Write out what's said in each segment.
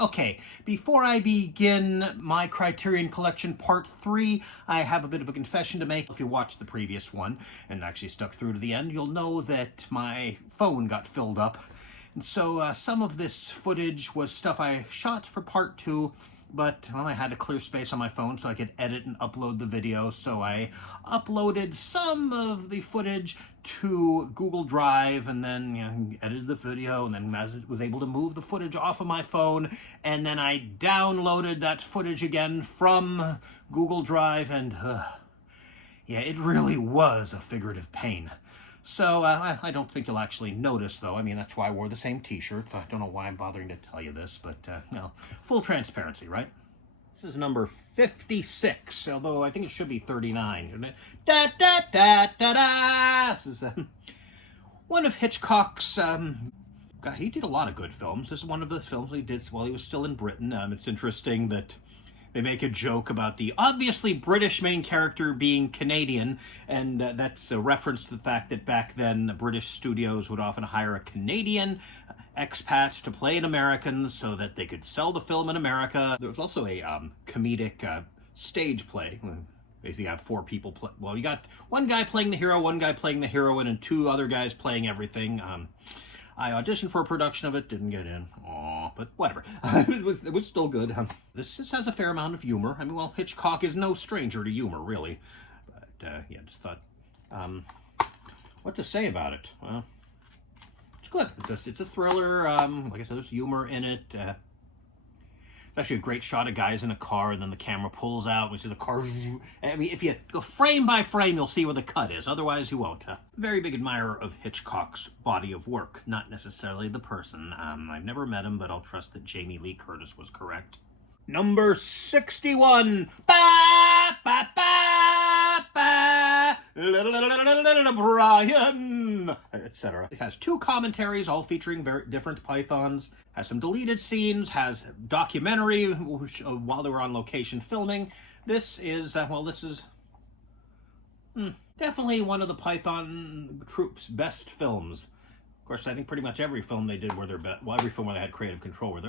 Okay, before I begin my Criterion Collection Part 3, I have a bit of a confession to make. If you watched the previous one and actually stuck through to the end, you'll know that my phone got filled up. And so some of this footage was stuff I shot for Part 2, but well, I had to clear space on my phone so I could edit and upload the video, so I uploaded some of the footage to Google Drive and then edited the video, and then was able to move the footage off of my phone, and then I downloaded that footage again from Google Drive, and yeah, it really was a figurative pain. So I don't think you'll actually notice, though. I mean, that's why I wore the same t-shirt. I don't know why I'm bothering to tell you this, but, full transparency, right? This is number 56, although I think it should be 39, isn't it? Da-da-da-da-da! This is one of Hitchcock's, God, he did a lot of good films. This is one of the films he did while he was still in Britain. It's interesting that they make a joke about the obviously British main character being Canadian, and that's a reference to the fact that back then British studios would often hire a Canadian expat to play an American so that they could sell the film in America. There was also a comedic stage play. Basically, you have four people play. Well, you got one guy playing the hero, one guy playing the heroine, and two other guys playing everything. I auditioned for a production of it, didn't get in. Aw, but whatever. it was still good. This has a fair amount of humor. I mean, well, Hitchcock is no stranger to humor, really. But, yeah, just thought, what to say about it? Well, it's good. It's a thriller. Like I said, there's humor in it. It's actually a great shot of guys in a car, and then the camera pulls out. We see the car. I mean, if you go frame by frame, you'll see where the cut is. Otherwise, you won't. Very big admirer of Hitchcock's body of work, not necessarily the person. I've never met him, but I'll trust that Jamie Lee Curtis was correct. Number 61. Ba, ba, ba, ba. Brian, etc. It has two commentaries, all featuring very different pythons. Has some deleted scenes. Has documentary while they were on location filming. This is definitely one of the Python troupe's best films. Of course, I think pretty much every film they did were their best. Well, every film where they had creative control were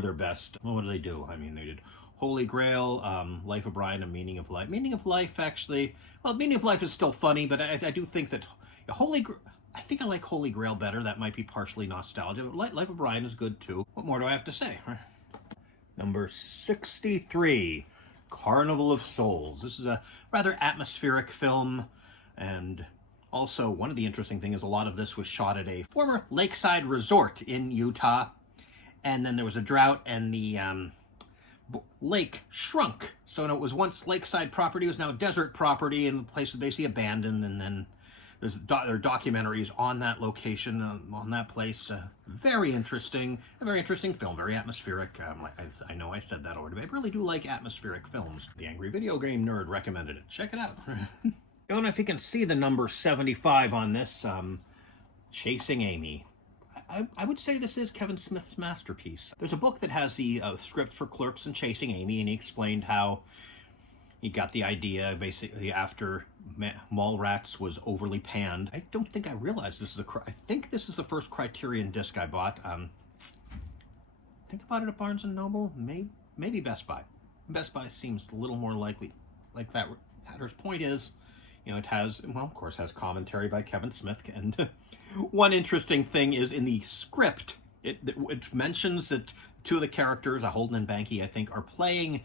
their best. Well, what did they do? I mean, they did Holy Grail, Life of Brian, and Meaning of Life. Meaning of Life, actually, well, Meaning of Life is still funny, but I do think that I think I like Holy Grail better. That might be partially nostalgia, but Life of Brian is good too. What more do I have to say? Number 63, Carnival of Souls. This is a rather atmospheric film, and also one of the interesting things is a lot of this was shot at a former lakeside resort in Utah, and then there was a drought, and the lake shrunk. So it was once lakeside property, it was now desert property, and the place was basically abandoned, and then there are documentaries on that location, on that place. Very interesting, a very interesting film, very atmospheric. I know I said that already, but I really do like atmospheric films. The Angry Video Game Nerd recommended it. Check it out. I don't know if you can see the number 75 on this, Chasing Amy. I would say this is Kevin Smith's masterpiece. There's a book that has the script for Clerks and Chasing Amy, and he explained how he got the idea basically after Mallrats was overly panned. I don't think I realized this is I think this is the first Criterion disc I bought. Think about it at Barnes & Noble, maybe Best Buy. Best Buy seems a little more likely like that. Hatter's point is, it has, well, of course, has commentary by Kevin Smith, and one interesting thing is in the script, it mentions that two of the characters, Holden and Banky, I think, are playing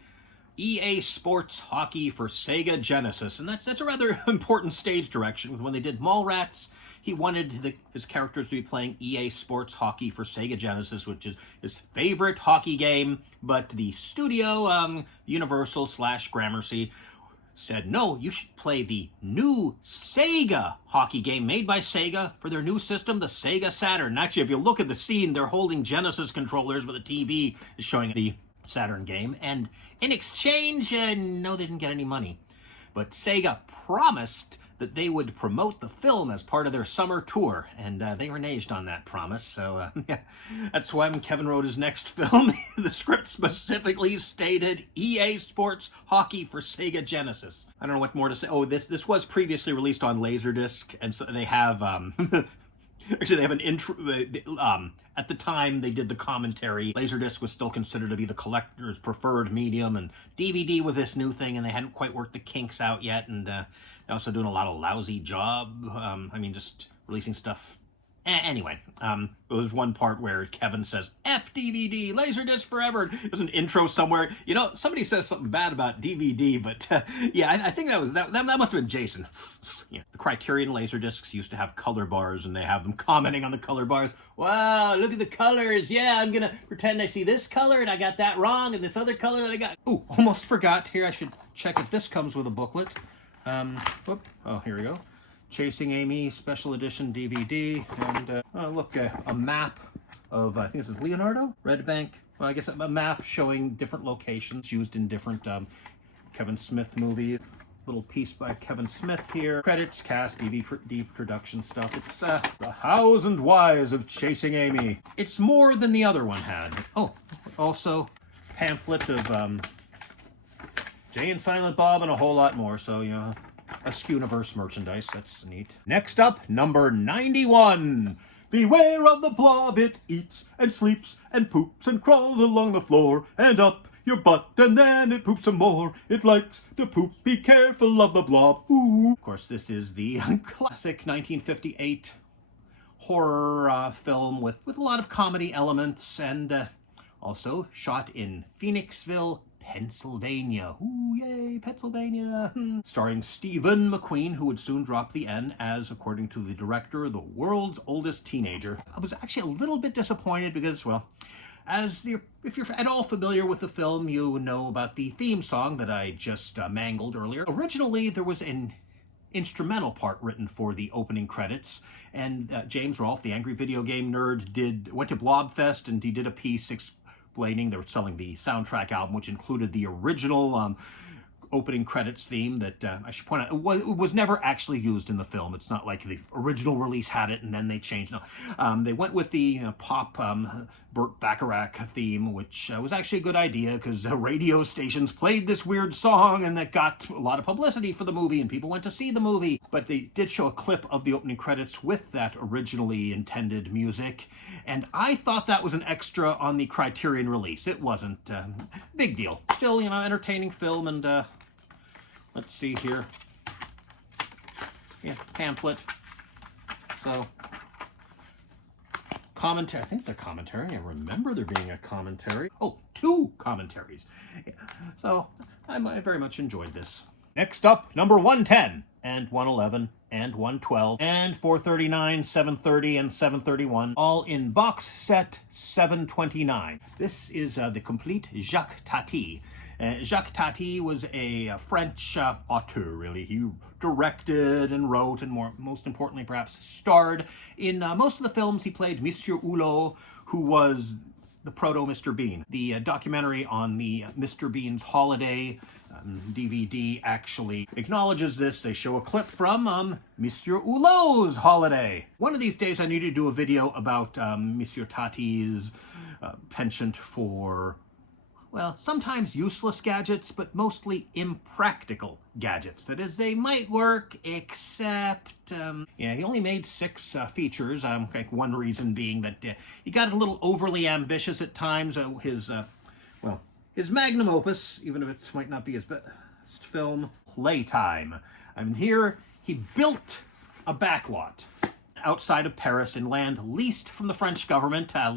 EA Sports Hockey for Sega Genesis, and that's a rather important stage direction. When they did Mallrats, he wanted his characters to be playing EA Sports Hockey for Sega Genesis, which is his favorite hockey game, but the studio, Universal/Gramercy, said, no, you should play the new Sega hockey game made by Sega for their new system, the Sega Saturn. And actually, if you look at the scene, they're holding Genesis controllers, but the TV is showing the Saturn game. And in exchange, no, they didn't get any money. But Sega promised that they would promote the film as part of their summer tour, and they reneged on that promise. So yeah, that's why when Kevin wrote his next film, the script specifically stated EA Sports Hockey for Sega Genesis. I don't know what more to say. Oh, this was previously released on Laserdisc, and so they have Actually, they have an intro. At the time they did the commentary, Laserdisc was still considered to be the collector's preferred medium, and DVD was this new thing, and they hadn't quite worked the kinks out yet, and they're also doing a lot of lousy job. I mean, just releasing stuff. Anyway, there was one part where Kevin says, F DVD, Laserdisc forever. There's an intro somewhere. You know, somebody says something bad about DVD, but yeah, I think that must have been Jason. Yeah, the Criterion Laserdiscs used to have color bars, and they have them commenting on the color bars. Wow, look at the colors. Yeah, I'm gonna pretend I see this color, and I got that wrong, and this other color that I got. Ooh, almost forgot. Here, I should check if this comes with a booklet. Whoop. Oh, here we go. Chasing Amy special edition DVD, and look, a map of, I think this is Leonardo? Red Bank. Well, I guess a map showing different locations used in different Kevin Smith movies. Little piece by Kevin Smith here. Credits, cast, DVD production stuff. It's the hows and whys of Chasing Amy. It's more than the other one had. Oh, also pamphlet of Jay and Silent Bob and a whole lot more, so, you know, Universe merchandise. That's neat. Next up, number 91. Beware of the blob, it eats and sleeps and poops and crawls along the floor and up your butt, and then it poops some more. It likes to poop, be careful of the blob. Ooh. Of course, this is the classic 1958 horror film with a lot of comedy elements, and also shot in Phoenixville, Pennsylvania. Ooh, yay, Pennsylvania. Starring Stephen McQueen, who would soon drop the N as, according to the director, the world's oldest teenager. I was actually a little bit disappointed because, well, if you're at all familiar with the film, you know about the theme song that I just mangled earlier. Originally, there was an instrumental part written for the opening credits, and James Rolfe, the angry video game nerd, went to Blobfest, and he did a piece explaining they were selling the soundtrack album, which included the original opening credits theme that I should point out, it was never actually used in the film. It's not like the original release had it and then they changed. No, they went with the pop Burt Bacharach theme, which was actually a good idea because radio stations played this weird song, and that got a lot of publicity for the movie, and people went to see the movie. But they did show a clip of the opening credits with that originally intended music, and I thought that was an extra on the Criterion release. It wasn't. Big deal. Still, you know, entertaining film, and let's see here. Yeah, pamphlet. So, commentary. I think the commentary. I remember there being a commentary. Oh, 2 commentaries. Yeah. So, I very much enjoyed this. Next up, number 110 and 111 and 112 and 439, 730, and 731, all in box set 729. This is the Complete Jacques Tati. Jacques Tati was a French auteur, really. He directed and wrote, and most importantly, perhaps, starred in most of the films. He played Monsieur Hulot, who was the proto-Mr. Bean. The documentary on the Mr. Bean's Holiday DVD actually acknowledges this. They show a clip from Monsieur Hulot's Holiday. One of these days I need to do a video about Monsieur Tati's penchant for, well, sometimes useless gadgets, but mostly impractical gadgets. That is, they might work, except, yeah, he only made 6 features. Like one reason being that he got a little overly ambitious at times. His magnum opus, even if it might not be his best film, Playtime. Here he built a backlot outside of Paris in land leased from the French government. That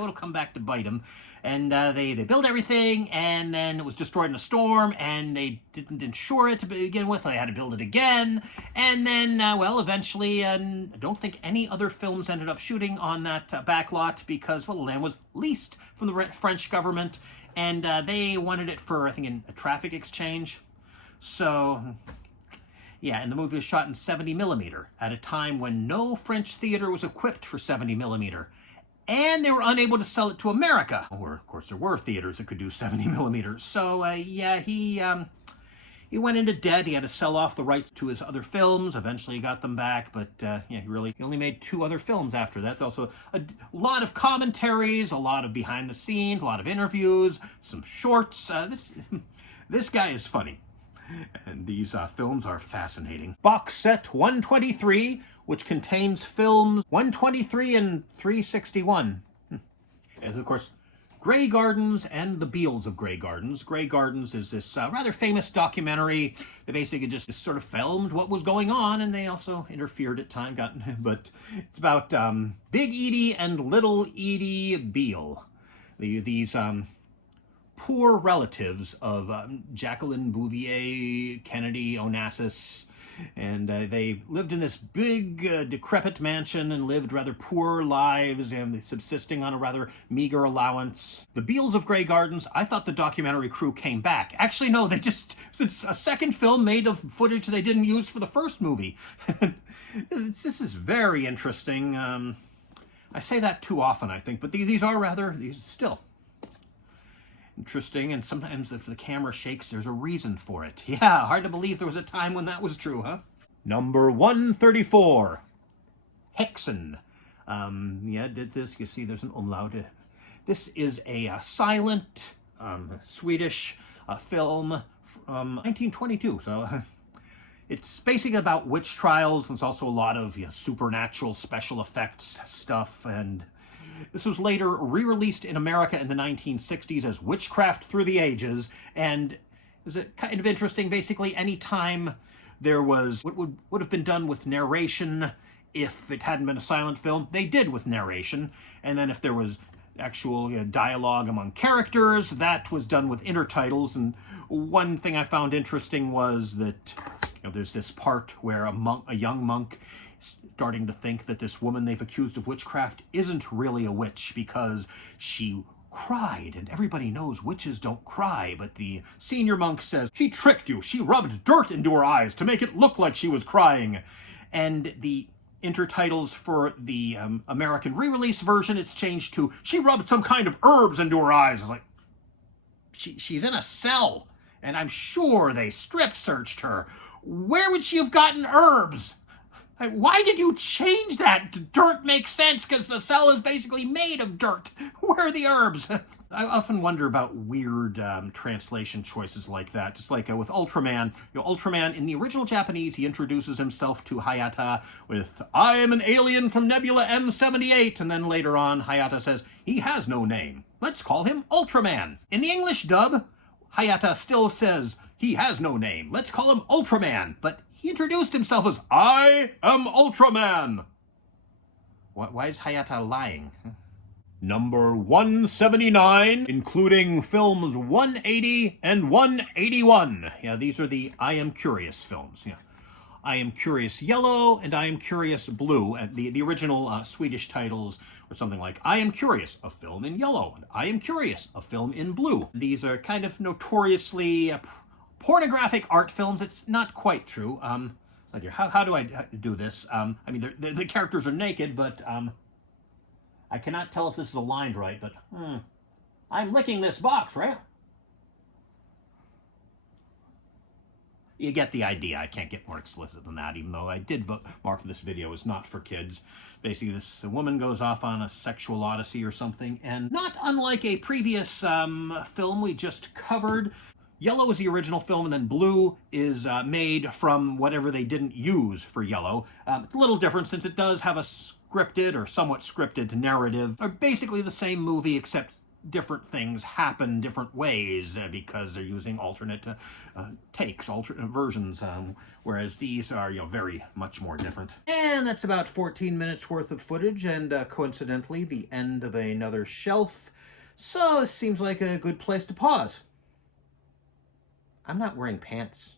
would come back to bite him. And they built everything, and then it was destroyed in a storm, and they didn't insure it to begin with. They had to build it again. And then, well, eventually, I don't think any other films ended up shooting on that backlot because, well, the land was leased from the French government, and they wanted it for, I think, a traffic exchange. So, yeah, and the movie was shot in 70mm at a time when no French theater was equipped for 70mm. And they were unable to sell it to America, where, of course, there were theaters that could do 70mm. So, yeah, he went into debt. He had to sell off the rights to his other films. Eventually, he got them back, but yeah, he only made 2 other films after that. Also, a lot of commentaries, a lot of behind the scenes, a lot of interviews, some shorts. This guy is funny. And these films are fascinating. Box set 123, which contains films 123 and 361. As, of course, Grey Gardens and the Beals of Grey Gardens. Grey Gardens is this rather famous documentary that basically just sort of filmed what was going on, and they also interfered at times. But it's about Big Edie and Little Edie Beale. These poor relatives of Jacqueline Bouvier, Kennedy Onassis, and they lived in this big, decrepit mansion and lived rather poor lives, and subsisting on a rather meager allowance. The Beals of Grey Gardens, I thought the documentary crew came back. Actually, no, it's a second film made of footage they didn't use for the first movie. This is very interesting. I say that too often, I think, but these are still interesting, and sometimes if the camera shakes, there's a reason for it. Yeah, hard to believe there was a time when that was true, huh? Number 134, Häxen. Yeah, did this. You see there's an umlaut. This is a silent Swedish film from 1922, so it's basically about witch trials. There's also a lot of supernatural special effects stuff, and this was later re-released in America in the 1960s as Witchcraft Through the Ages, and it was kind of interesting. Basically, any time there was what would have been done with narration if it hadn't been a silent film, they did with narration, and then if there was actual dialogue among characters, that was done with intertitles. And one thing I found interesting was that there's this part where a young monk starting to think that this woman they've accused of witchcraft isn't really a witch because she cried, and everybody knows witches don't cry, but the senior monk says, "She tricked you. She rubbed dirt into her eyes to make it look like she was crying." And the intertitles for the American re-release version, it's changed to, "She rubbed some kind of herbs into her eyes." It's like, she's in a cell, and I'm sure they strip searched her. Where would she have gotten herbs? Why did you change that? Dirt makes sense because the cell is basically made of dirt. Where are the herbs? I often wonder about weird translation choices like that. Just like with Ultraman. Ultraman, in the original Japanese, he introduces himself to Hayata with, "I am an alien from Nebula M78. And then later on, Hayata says, "He has no name. Let's call him Ultraman." In the English dub, Hayata still says, "He has no name. Let's call him Ultraman." But he introduced himself as, "I am Ultraman." Why is Hayata lying? Number 179, including films 180 and 181. Yeah, these are the I Am Curious films. Yeah, I Am Curious Yellow and I Am Curious Blue. And the original Swedish titles were something like I Am Curious, a film in yellow, and I Am Curious, a film in blue. These are kind of notoriously pornographic art films. It's not quite true. How do I do this? I mean, the characters are naked, but I cannot tell if this is aligned right, but I'm licking this box, right? You get the idea. I can't get more explicit than that, even though I did mark this video as not for kids. Basically, this woman goes off on a sexual odyssey or something, and not unlike a previous film we just covered, Yellow is the original film, and then Blue is made from whatever they didn't use for Yellow. It's a little different since it does have a scripted or somewhat scripted narrative. Are basically the same movie, except different things happen different ways because they're using alternate takes, alternate versions, whereas these are very much more different. And that's about 14 minutes worth of footage, and coincidentally the end of another shelf. So it seems like a good place to pause. I'm not wearing pants.